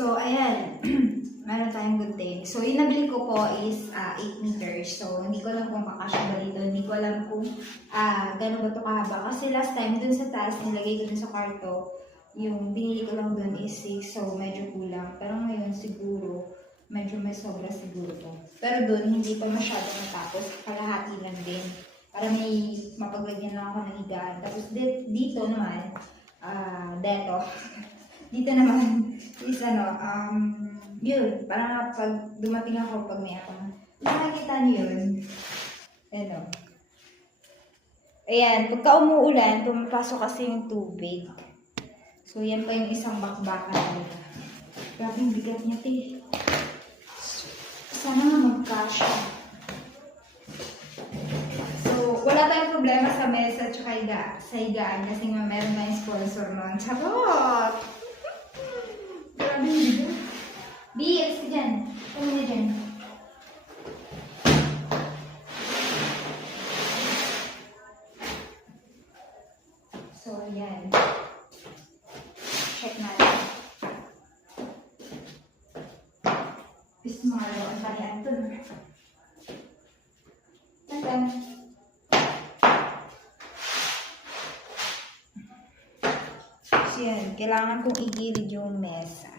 So, ayan. Meron tayong good thing. So, yung nabili ko po is 8 meters. So, hindi ko alam kung kakasya ba dito. Hindi ko alam kung gano'n ba ito kahaba. Kasi last time, dun sa taas, nilagay ko dun sa kwarto, yung binili ko lang dun is 6. So, medyo kulang. Pero ngayon, siguro, medyo may sobra siguro to. Pero dun, hindi pa masyado natapos. Kalahati lang din. Para may mapaglagyan lang ako ng higaan. Tapos dito naman, dito naman is yun, parang pag dumating ako pag may ako, nakikita niyo yun. Ano. Ayan, pagka umuulan, pumapasok kasi yung tubig. So, yan pa yung isang bakbakan nila. Grabe yung bigat niya, te. Sana nga magkasya. So, wala tayong problema sa mesa at sa higaan kasi nga meron tayong sponsor nun. Charot! Grabe yung bigat. B, alis ka dyan. Kami na dyan. So, yan. Check natin. Pismaro. Ang talian ito. Tantan. So, yan. Kailangan kong igilid yung mesa.